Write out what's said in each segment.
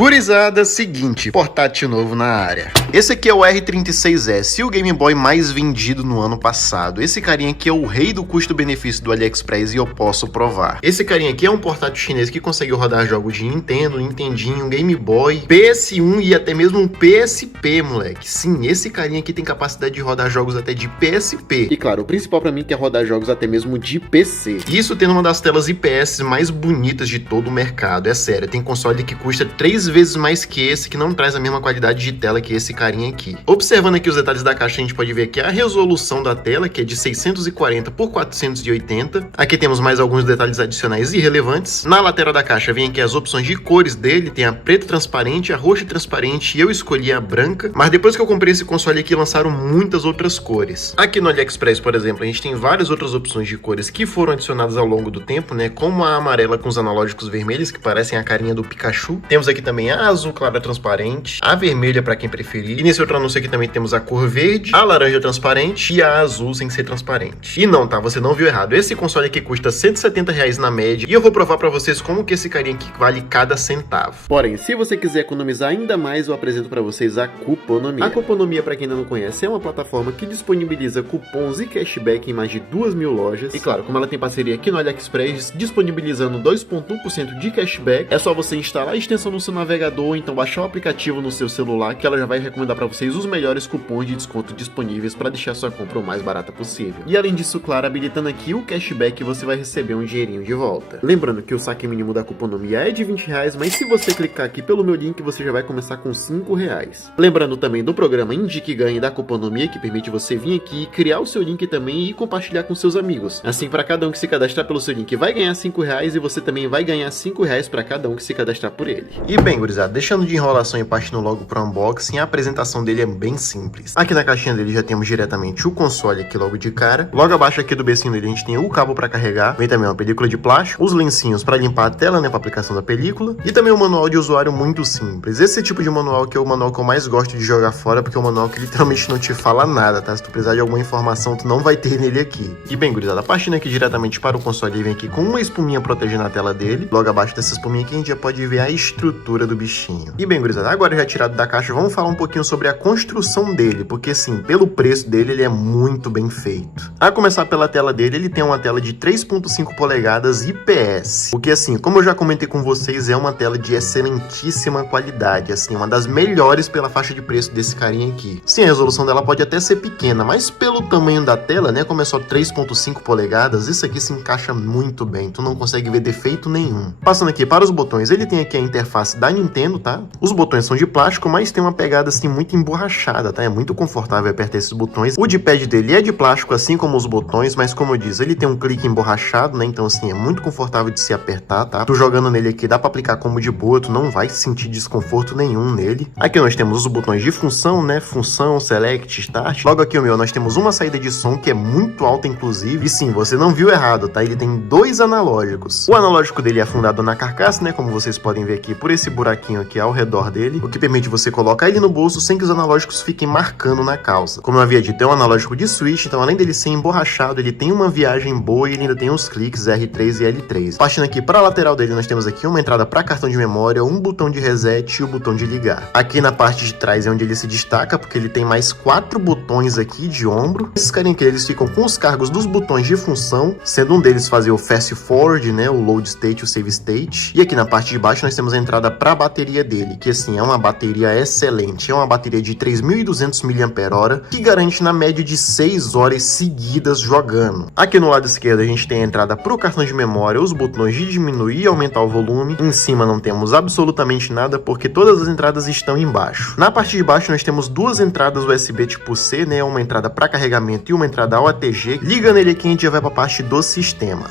Gurizada, seguinte, portátil novo na área. Esse aqui é o R36S, o Game Boy mais vendido no ano passado. Esse carinha aqui é o rei do custo-benefício do AliExpress e eu posso provar. Esse carinha aqui é um portátil chinês que consegue rodar jogos de Nintendo, Nintendinho, Game Boy, PS1 e até mesmo um PSP, moleque. Sim, esse carinha aqui tem capacidade de rodar jogos até de PSP. E claro, o principal pra mim é rodar jogos até mesmo de PC. Isso tendo uma das telas IPS mais bonitas de todo o mercado. É sério, tem console que custa 3 vezes mais que esse, que não traz a mesma qualidade de tela que esse carinha aqui. Observando aqui os detalhes da caixa, a gente pode ver aqui a resolução da tela, que é de 640 por 480. Aqui temos mais alguns detalhes adicionais irrelevantes. Na lateral da caixa vem aqui as opções de cores dele, tem a preta transparente, a roxa transparente e eu escolhi a branca, mas depois que eu comprei esse console aqui, lançaram muitas outras cores. Aqui no AliExpress, por exemplo, a gente tem várias outras opções de cores que foram adicionadas ao longo do tempo, né, como a amarela com os analógicos vermelhos, que parecem a carinha do Pikachu. Temos aqui também a azul clara transparente, a vermelha para quem preferir. E nesse outro anúncio aqui também temos a cor verde, a laranja transparente e a azul sem ser transparente. E não, tá? Você não viu errado. Esse console aqui custa R$170 na média e eu vou provar para vocês como que esse carinha aqui vale cada centavo. Porém, se você quiser economizar ainda mais, eu apresento para vocês a Cuponomia. A Cuponomia, para quem ainda não conhece, é uma plataforma que disponibiliza cupons e cashback em mais de 2.000 lojas. E claro, como ela tem parceria aqui no AliExpress, disponibilizando 2,1% de cashback, é só você instalar a extensão no seu navegador ou então baixar o aplicativo no seu celular, que ela já vai recomendar para vocês os melhores cupons de desconto disponíveis para deixar sua compra o mais barata possível. E além disso, claro, habilitando aqui o cashback, você vai receber um dinheirinho de volta. Lembrando que o saque mínimo da Cuponomia é de R$20, mas se você clicar aqui pelo meu link, você já vai começar com R$5. Lembrando também do programa Indique Ganhe da Cuponomia, que permite você vir aqui, criar o seu link também e compartilhar com seus amigos. Assim, para cada um que se cadastrar pelo seu link vai ganhar R$5 e você também vai ganhar R$5 para cada um que se cadastrar por ele. E bem, gurizada, deixando de enrolação e partindo logo pro unboxing, a apresentação dele é bem simples. Aqui na caixinha dele já temos diretamente o console aqui logo de cara. Logo abaixo aqui do becinho dele a gente tem o cabo para carregar, vem também uma película de plástico, os lencinhos para limpar a tela, né, para aplicação da película, e também um manual de usuário muito simples. Esse tipo de manual que é o manual que eu mais gosto de jogar fora, porque é um manual que literalmente não te fala nada, tá? Se tu precisar de alguma informação, tu não vai ter nele aqui. E bem, gurizada, partindo aqui diretamente para o console, ele vem aqui com uma espuminha protegendo a tela dele. Logo abaixo dessa espuminha aqui a gente já pode ver a estrutura do bichinho. E bem, gurizada, agora já tirado da caixa, vamos falar um pouquinho sobre a construção dele, porque assim, pelo preço dele, ele é muito bem feito. A começar pela tela dele, ele tem uma tela de 3.5 polegadas IPS, o que assim, como eu já comentei com vocês, é uma tela de excelentíssima qualidade, assim, uma das melhores pela faixa de preço desse carinha aqui. Sim, a resolução dela pode até ser pequena, mas pelo tamanho da tela, né, como é só 3.5 polegadas, isso aqui se encaixa muito bem, tu não consegue ver defeito nenhum. Passando aqui para os botões, ele tem aqui a interface da Nintendo, tá? Os botões são de plástico, mas tem uma pegada assim muito emborrachada, tá? É muito confortável apertar esses botões. O D-pad dele é de plástico, assim como os botões, mas como eu disse, ele tem um clique emborrachado, né? Então assim, é muito confortável de se apertar, tá? Tu jogando nele aqui, dá pra aplicar como de boa, tu não vai sentir desconforto nenhum nele. Aqui nós temos os botões de função, né? Função, select, start. Logo aqui, nós temos uma saída de som que é muito alta, inclusive. E sim, você não viu errado, tá? Ele tem dois analógicos. O analógico dele é afundado na carcaça, né? Como vocês podem ver aqui, por esse buraquinho aqui ao redor dele, o que permite você colocar ele no bolso sem que os analógicos fiquem marcando na calça. Como eu havia dito, é um analógico de switch, então além dele ser emborrachado, ele tem uma viagem boa e ele ainda tem os cliques R3 e L3. Partindo aqui para a lateral dele, nós temos aqui uma entrada para cartão de memória, um botão de reset e o botão de ligar. Aqui na parte de trás é onde ele se destaca, porque ele tem mais 4 botões aqui de ombro. Esses carinha aqui, eles ficam com os cargos dos botões de função, sendo um deles fazer o fast forward, né, o load state, o save state. E aqui na parte de baixo nós temos a entrada para a bateria dele, que assim, é uma bateria excelente. É uma bateria de 3.200 mAh, que garante na média de 6 horas seguidas jogando. Aqui no lado esquerdo a gente tem a entrada para o cartão de memória, os botões de diminuir e aumentar o volume. Em cima não temos absolutamente nada, porque todas as entradas estão embaixo. Na parte de baixo nós temos duas entradas USB tipo C, né, uma entrada para carregamento e uma entrada OTG. Liga nele aqui e a gente já vai para a parte do sistema.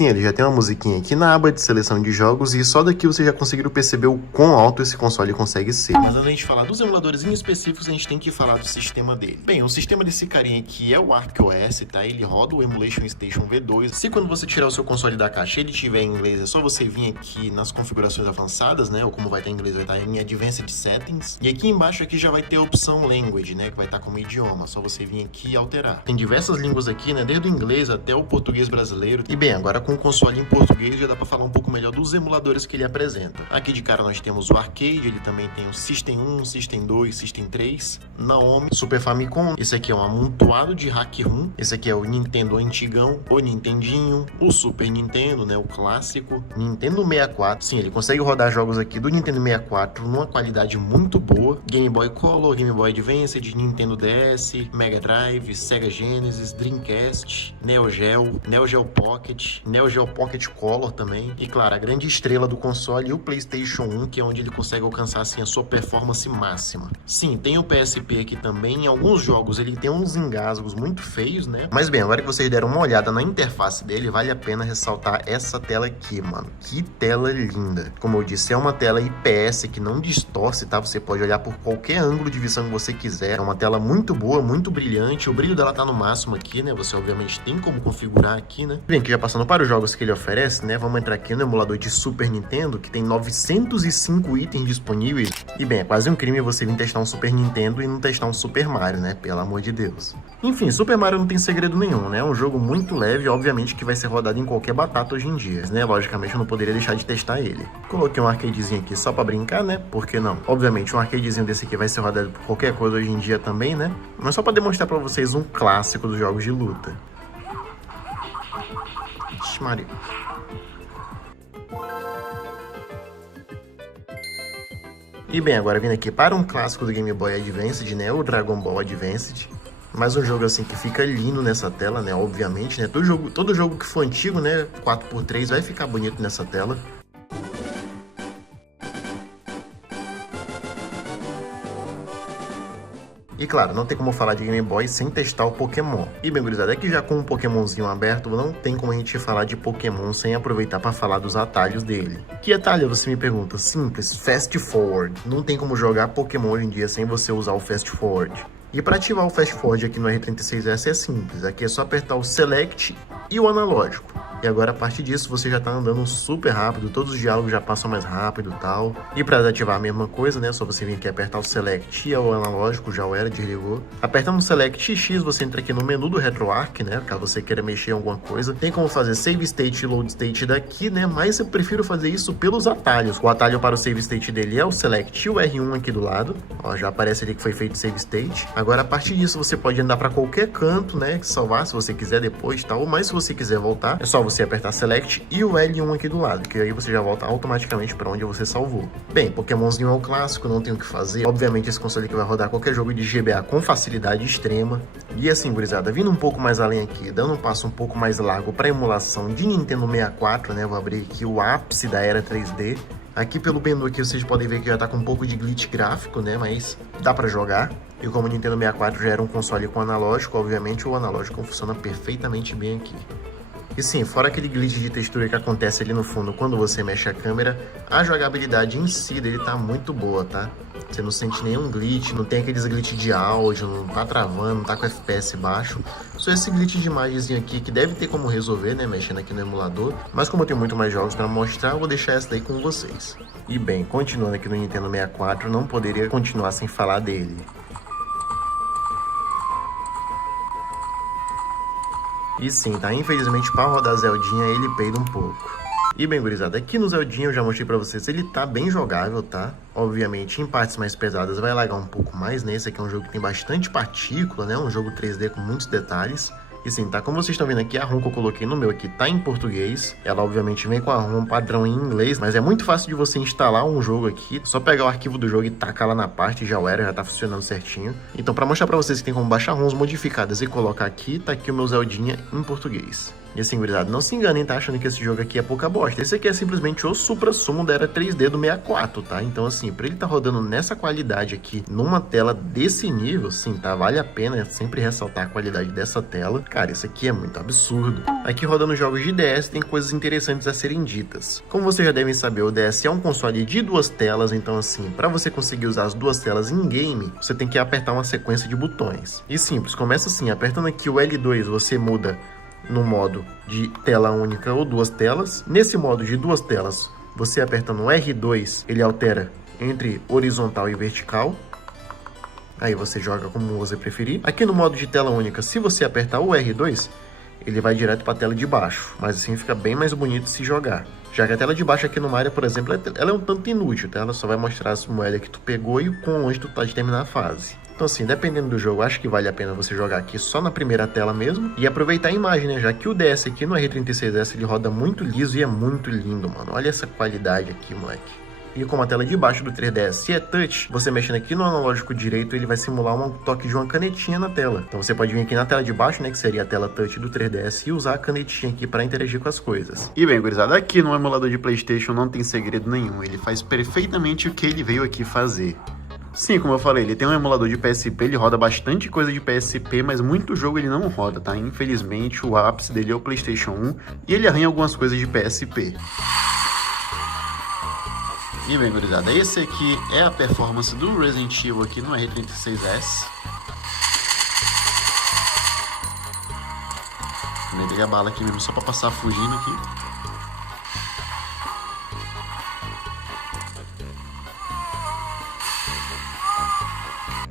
Sim, ele já tem uma musiquinha aqui na aba de seleção de jogos e só daqui vocês já conseguiram perceber o quão alto esse console consegue ser. Mas antes de falar dos emuladores em específicos, a gente tem que falar do sistema dele. Bem, o sistema desse carinha aqui é o ArcOS, tá? Ele roda o Emulation Station V2. Se quando você tirar o seu console da caixa ele tiver em inglês, é só você vir aqui nas configurações avançadas, né? Ou como vai estar em inglês, vai estar em Advanced Settings. E aqui embaixo aqui já vai ter a opção Language, né? Que vai estar como idioma. Só você vir aqui e alterar. Tem diversas línguas aqui, né? Desde o inglês até o português brasileiro. E bem, agora com o console em português já dá pra falar um pouco melhor dos emuladores que ele apresenta. Aqui de cara nós temos o Arcade, ele também tem o System 1, System 2, System 3, Naomi, Super Famicom. Esse aqui é um amontoado de hack room. Esse aqui é o Nintendo antigão, o Nintendinho, o Super Nintendo, né? O clássico, Nintendo 64. Sim, ele consegue rodar jogos aqui do Nintendo 64 numa qualidade muito boa. Game Boy Color, Game Boy Advance, Nintendo DS, Mega Drive, Sega Genesis, Dreamcast, Neo Geo Pocket, Neo Geo Pocket Color também. E claro, a grande estrela do console, o PlayStation 1, que é onde ele consegue alcançar assim a sua performance máxima. Sim, tem o PSP aqui também. Em alguns jogos ele tem uns engasgos muito feios, né? Mas bem, agora que vocês deram uma olhada na interface dele, vale a pena ressaltar essa tela aqui, mano. Que tela linda. Como eu disse, é uma tela IPS que não distorce, tá? Você pode olhar por qualquer ângulo de visão que você quiser. É uma tela muito boa, muito brilhante. O brilho dela tá no máximo aqui, né? Você obviamente tem como configurar aqui, né? Bem, que já passando para os jogos que ele oferece, né? Vamos entrar aqui no emulador de Super Nintendo, que tem 905 itens disponíveis. E bem, é quase um crime você vir testar um Super Nintendo e não testar um Super Mario, né? Pelo amor de Deus. Enfim, Super Mario não tem segredo nenhum, né? É um jogo muito leve, obviamente que vai ser rodado em qualquer batata hoje em dia, né? Logicamente eu não poderia deixar de testar ele. Coloquei um arcadezinho aqui só pra brincar, né? Por que não? Obviamente um arcadezinho desse aqui vai ser rodado por qualquer coisa hoje em dia também, né? Mas só pra demonstrar pra vocês um clássico dos jogos de luta. Ixi, Maria. E bem, agora vindo aqui para um clássico do Game Boy Advance, né? O Dragon Ball Advanced. Mais um jogo assim que fica lindo nessa tela, né? Obviamente, né? Todo jogo que for antigo, né? 4x3 vai ficar bonito nessa tela. E claro, não tem como falar de Game Boy sem testar o Pokémon. E bem, gurizada, é que já com um Pokémonzinho aberto, não tem como a gente falar de Pokémon sem aproveitar para falar dos atalhos dele. Que atalho, você me pergunta? Simples, Fast Forward. Não tem como jogar Pokémon hoje em dia sem você usar o Fast Forward. E para ativar o Fast Forward aqui no R36S é simples, aqui é só apertar o Select e o analógico. E agora a partir disso você já tá andando super rápido, todos os diálogos já passam mais rápido e tal. E para desativar a mesma coisa, né, só você vir aqui apertar o Select e o analógico, já era, desligou. Apertando o Select X, você entra aqui no menu do RetroArch, né, caso você queira mexer em alguma coisa. Tem como fazer Save State e Load State daqui, né, mas eu prefiro fazer isso pelos atalhos. O atalho para o Save State dele é o Select e o R1 aqui do lado. Ó, já aparece ali que foi feito Save State. Agora a partir disso você pode andar para qualquer canto, né, salvar se você quiser depois, tal. Mas se você quiser voltar, é só você apertar Select e o L1 aqui do lado, que aí você já volta automaticamente para onde você salvou. Bem, Pokémonzinho é o clássico, não tem o que fazer. Obviamente esse console aqui vai rodar qualquer jogo de GBA com facilidade extrema. E assim, gurizada, vindo um pouco mais além aqui, dando um passo um pouco mais largo para emulação de Nintendo 64, né, vou abrir aqui o ápice da era 3D. Aqui pelo menu aqui vocês podem ver que já tá com um pouco de glitch gráfico, né, mas dá para jogar. E como o Nintendo 64 já era um console com analógico, obviamente o analógico funciona perfeitamente bem aqui. E sim, fora aquele glitch de textura que acontece ali no fundo quando você mexe a câmera, a jogabilidade em si dele tá muito boa, tá? Você não sente nenhum glitch, não tem aqueles glitch de áudio, não tá travando, não tá com FPS baixo. Só esse glitch de imagenzinho aqui que deve ter como resolver, né, mexendo aqui no emulador. Mas como eu tenho muito mais jogos para mostrar, eu vou deixar essa daí com vocês. E bem, continuando aqui no Nintendo 64, não poderia continuar sem falar dele. E sim, tá? Infelizmente, para rodar Zeldinha, ele peida um pouco. E bem, gurizada, aqui no Zeldinha eu já mostrei pra vocês, ele tá bem jogável, tá? Obviamente, em partes mais pesadas vai lagar um pouco mais, né? Esse aqui é um jogo que tem bastante partícula, né? Um jogo 3D com muitos detalhes. E sim, tá? Como vocês estão vendo aqui, a ROM que eu coloquei no meu aqui tá em português. Ela, obviamente, vem com a ROM padrão em inglês, mas é muito fácil de você instalar um jogo aqui. Só pegar o arquivo do jogo e tacar lá na parte, já era, já tá funcionando certinho. Então, pra mostrar pra vocês que tem como baixar ROMs modificadas e colocar aqui, tá aqui o meu Zeldinha em português. E assim, gurizada, não se enganem, tá achando que esse jogo aqui é pouca bosta. Esse aqui é simplesmente o supra-sumo da era 3D do 64, tá? Então assim, pra ele tá rodando nessa qualidade aqui, numa tela desse nível, sim, tá? Vale a pena sempre ressaltar a qualidade dessa tela. Cara, isso aqui é muito absurdo. Aqui rodando jogos de DS tem coisas interessantes a serem ditas. Como vocês já devem saber, o DS é um console de duas telas, então assim, pra você conseguir usar as duas telas em game, você tem que apertar uma sequência de botões. E simples, começa assim, apertando aqui o L2, você muda no modo de tela única ou duas telas. Nesse modo de duas telas, você apertando o R2, ele altera entre horizontal e vertical. Aí você joga como você preferir. Aqui no modo de tela única, se você apertar o R2, ele vai direto para a tela de baixo. Mas assim fica bem mais bonito se jogar. Já que a tela de baixo aqui no Mario, por exemplo, ela é um tanto inútil, tá? Ela só vai mostrar as moedas que tu pegou e o quão longe tu tá de terminar a fase. Então assim, dependendo do jogo, acho que vale a pena você jogar aqui só na primeira tela mesmo e aproveitar a imagem, né? Já que o DS aqui no R36S ele roda muito liso e é muito lindo, mano. Olha essa qualidade aqui, moleque. E como a tela de baixo do 3DS é touch, você mexendo aqui no analógico direito, ele vai simular um toque de uma canetinha na tela. Então você pode vir aqui na tela de baixo, né, que seria a tela touch do 3DS, e usar a canetinha aqui para interagir com as coisas. E bem, gurizada, aqui no emulador de PlayStation não tem segredo nenhum, ele faz perfeitamente o que ele veio aqui fazer. Sim, como eu falei, ele tem um emulador de PSP, ele roda bastante coisa de PSP, mas muito jogo ele não roda, tá? Infelizmente, o ápice dele é o PlayStation 1 e ele arranha algumas coisas de PSP. E bem, gurizada, esse aqui é a performance do Resident Evil aqui no R36S. Vou pegar a bala aqui mesmo só pra passar fugindo aqui.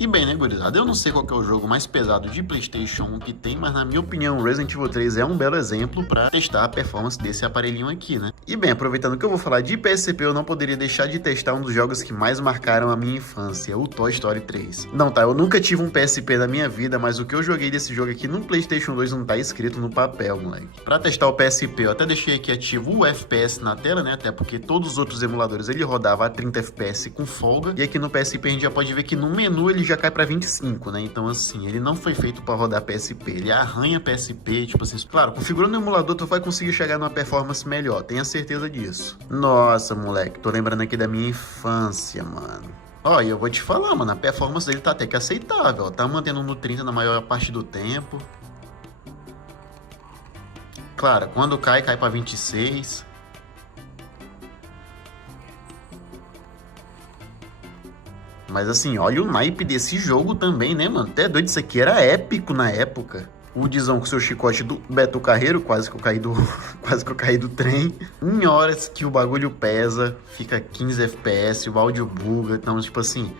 E bem, né, gurizada, eu não sei qual que é o jogo mais pesado de PlayStation 1 que tem, mas na minha opinião o Resident Evil 3 é um belo exemplo para testar a performance desse aparelhinho aqui, né? E bem, aproveitando que eu vou falar de PSP, eu não poderia deixar de testar um dos jogos que mais marcaram a minha infância, o Toy Story 3. Não, tá, eu nunca tive um PSP na minha vida, mas o que eu joguei desse jogo aqui no PlayStation 2 não tá escrito no papel, moleque. Pra testar o PSP, eu até deixei aqui ativo o FPS na tela, né, até porque todos os outros emuladores ele rodava a 30 FPS com folga, e aqui no PSP a gente já pode ver que no menu ele já cai pra 25, né? Então assim, ele não foi feito pra rodar PSP, ele arranha PSP, tipo assim, claro, configurando o emulador tu vai conseguir chegar numa performance melhor, tenha certeza disso. Nossa, moleque, tô lembrando aqui da minha infância, mano. Ó, e eu vou te falar, mano, a performance dele tá até que aceitável, ó, tá mantendo no 30 na maior parte do tempo. Claro, quando cai pra 26. Mas assim, olha o naipe desse jogo também, né, mano? Até doido, isso aqui era épico na época. O Dizão com seu chicote do Beto Carreiro, quase que eu caí do trem. Em horas que o bagulho pesa, fica 15 FPS, o áudio buga, então tipo assim,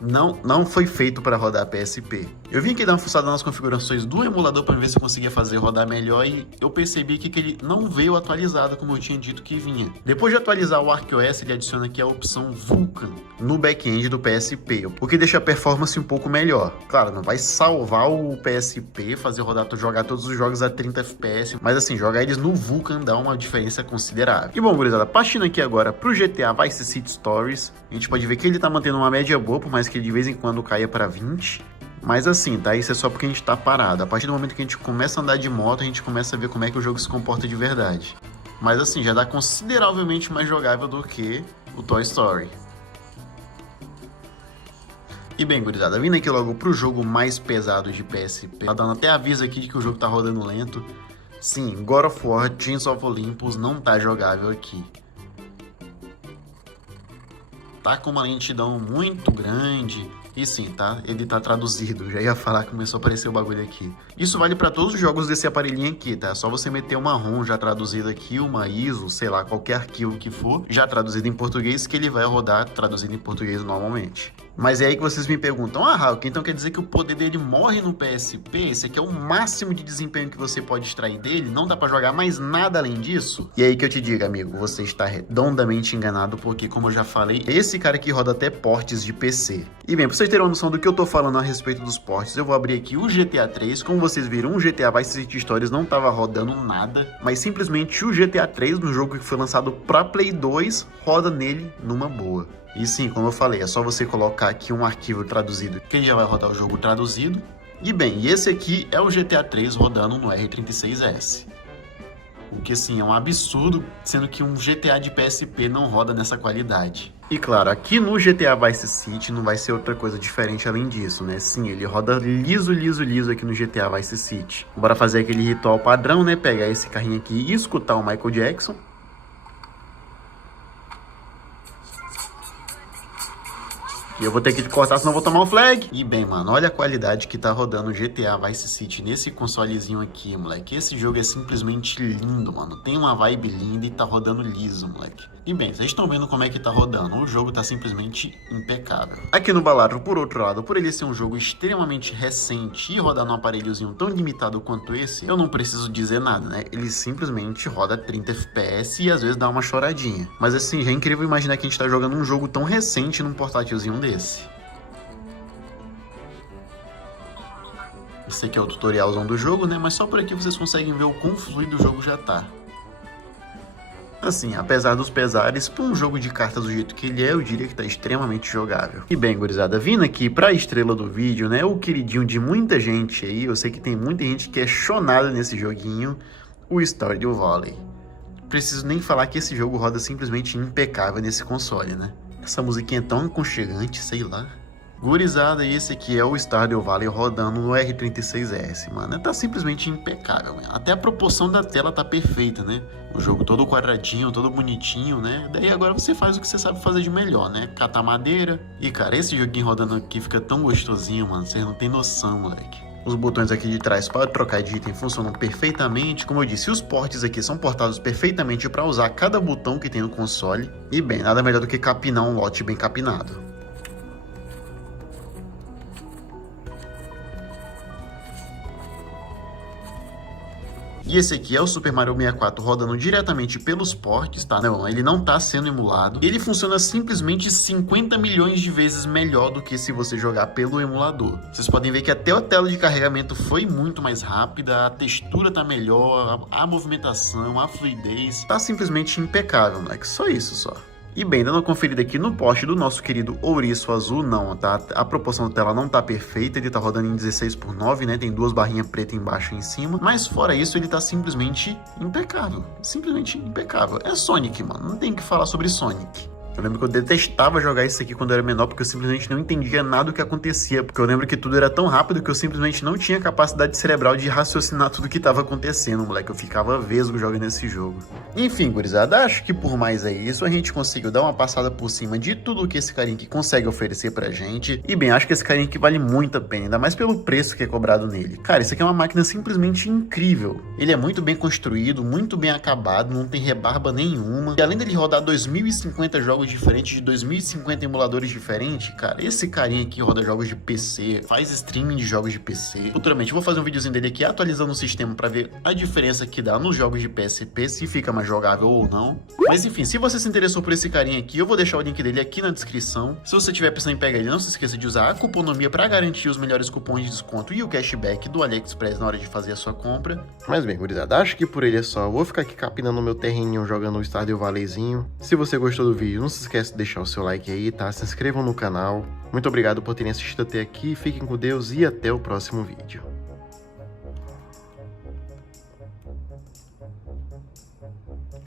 não foi feito para rodar PSP. Eu vim aqui dar uma fuçada nas configurações do emulador para ver se eu conseguia fazer rodar melhor e eu percebi que ele não veio atualizado como eu tinha dito que vinha. Depois de atualizar o ArcOS, ele adiciona aqui a opção Vulkan no back-end do PSP, o que deixa a performance um pouco melhor. Claro, não vai salvar o PSP, fazer rodar, jogar todos os jogos a 30 FPS, mas assim, jogar eles no Vulkan dá uma diferença considerável. E bom, gurizada, partindo aqui agora pro GTA Vice City Stories, a gente pode ver que ele tá mantendo uma média boa, por mais que ele de vez em quando caia para 20. Mas assim, tá? Isso é só porque a gente tá parado. A partir do momento que a gente começa a andar de moto, a gente começa a ver como é que o jogo se comporta de verdade. Mas assim, já dá consideravelmente mais jogável do que o Toy Story. E bem, gurizada, vindo aqui logo pro jogo mais pesado de PSP. Tá dando até aviso aqui de que o jogo tá rodando lento. Sim, God of War Chains of Olympus não tá jogável aqui. Tá com uma lentidão muito grande. E sim, tá? Ele tá traduzido. Já ia falar que começou a aparecer o bagulho aqui. Isso vale pra todos os jogos desse aparelhinho aqui, tá? É só você meter uma ROM já traduzida aqui, uma ISO, sei lá, qualquer arquivo que for, já traduzido em português, que ele vai rodar traduzido em português normalmente. Mas é aí que vocês me perguntam, Hulk, então quer dizer que o poder dele morre no PSP? Esse aqui é o máximo de desempenho que você pode extrair dele? Não dá pra jogar mais nada além disso? E aí que eu te digo, amigo, você está redondamente enganado, porque como eu já falei, esse cara aqui roda até portes de PC. E bem, pra vocês terem uma noção do que eu tô falando a respeito dos portes, eu vou abrir aqui o GTA 3. Como vocês viram, o GTA Vice City Stories não tava rodando nada, mas simplesmente o GTA 3, no jogo que foi lançado pra Play 2, roda nele numa boa. E sim, como eu falei, é só você colocar aqui um arquivo traduzido, que ele já vai rodar o jogo traduzido. E bem, esse aqui é o GTA 3 rodando no R36S. O que, assim, é um absurdo, sendo que um GTA de PSP não roda nessa qualidade. E claro, aqui no GTA Vice City não vai ser outra coisa diferente além disso, né? Sim, ele roda liso, liso, liso aqui no GTA Vice City. Bora fazer aquele ritual padrão, né? Pegar esse carrinho aqui e escutar o Michael Jackson. E eu vou ter que cortar, senão eu vou tomar um flag. E bem, mano, olha a qualidade que tá rodando o GTA Vice City nesse consolezinho aqui, moleque. Esse jogo é simplesmente lindo, mano. Tem uma vibe linda e tá rodando liso, moleque. E bem, vocês estão vendo como é que tá rodando. O jogo tá simplesmente impecável. Aqui no Balatro, por outro lado, por ele ser um jogo extremamente recente e rodar num aparelhozinho tão limitado quanto esse, eu não preciso dizer nada, né? Ele simplesmente roda 30 FPS e às vezes dá uma choradinha. Mas assim, já é incrível imaginar que a gente tá jogando um jogo tão recente num portátilzinho desse. Esse aqui é o tutorialzão do jogo, né? Mas só por aqui vocês conseguem ver o quão fluido o jogo já tá. Assim, apesar dos pesares, para um jogo de cartas do jeito que ele é, eu diria que tá extremamente jogável. E bem, gurizada, vindo aqui pra estrela do vídeo, né? O queridinho de muita gente aí, eu sei que tem muita gente que é chonada nesse joguinho, o Stardew Valley. Preciso nem falar que esse jogo roda simplesmente impecável nesse console, né? Essa musiquinha é tão aconchegante, sei lá. Gurizada, esse aqui é o Stardew Valley rodando no R36S, mano. Tá simplesmente impecável, mano. Até a proporção da tela tá perfeita, né? O jogo todo quadradinho, todo bonitinho, né? Daí agora você faz o que você sabe fazer de melhor, né? Catar madeira. E, cara, esse joguinho rodando aqui fica tão gostosinho, mano. Vocês não tem noção, moleque. Os botões aqui de trás para trocar de item funcionam perfeitamente. Como eu disse, os portes aqui são portados perfeitamente para usar cada botão que tem no console. E bem, nada melhor do que capinar um lote bem capinado. E esse aqui é o Super Mario 64 rodando diretamente pelos ports, tá? Não, ele não tá sendo emulado. Ele funciona simplesmente 50 milhões de vezes melhor do que se você jogar pelo emulador. Vocês podem ver que até a tela de carregamento foi muito mais rápida, a textura tá melhor, a movimentação, a fluidez. Tá simplesmente impecável, moleque. Só isso, só. E bem, dando uma conferida aqui no poste do nosso querido ouriço azul, não, tá? A proporção da tela não tá perfeita, ele tá rodando em 16:9, né? Tem duas barrinhas pretas embaixo e em cima. Mas fora isso, ele tá simplesmente impecável. Simplesmente impecável. É Sonic, mano. Não tem o que falar sobre Sonic. Eu lembro que eu detestava jogar isso aqui quando eu era menor, porque eu simplesmente não entendia nada do que acontecia, porque eu lembro que tudo era tão rápido que eu simplesmente não tinha capacidade cerebral de raciocinar tudo que estava acontecendo, moleque. Eu ficava vesgo jogando esse jogo. Enfim, gurizada, acho que por mais é isso, a gente conseguiu dar uma passada por cima de tudo que esse carinha aqui consegue oferecer pra gente. E bem, acho que esse carinha aqui vale muito a pena, ainda mais pelo preço que é cobrado nele. Cara, isso aqui é uma máquina simplesmente incrível. Ele é muito bem construído, muito bem acabado, não tem rebarba nenhuma. E além dele rodar 2050 jogos diferentes de 2050 emuladores diferentes, cara, esse carinha aqui roda jogos de PC, faz streaming de jogos de PC. Futuramente eu vou fazer um videozinho dele aqui atualizando o sistema pra ver a diferença que dá nos jogos de PSP, se fica mais jogável ou não. Mas enfim, se você se interessou por esse carinha aqui, eu vou deixar o link dele aqui na descrição. Se você tiver pensando em pegar ele, não se esqueça de usar a cuponomia pra garantir os melhores cupons de desconto e o cashback do AliExpress na hora de fazer a sua compra. Mas bem, gurizada, acho que por ele é só. Eu vou ficar aqui capinando o meu terreninho jogando o Stardew Valleyzinho. Se você gostou do vídeo, não se esquece de deixar o seu like aí, tá? Se inscrevam no canal. Muito obrigado por terem assistido até aqui, fiquem com Deus e até o próximo vídeo.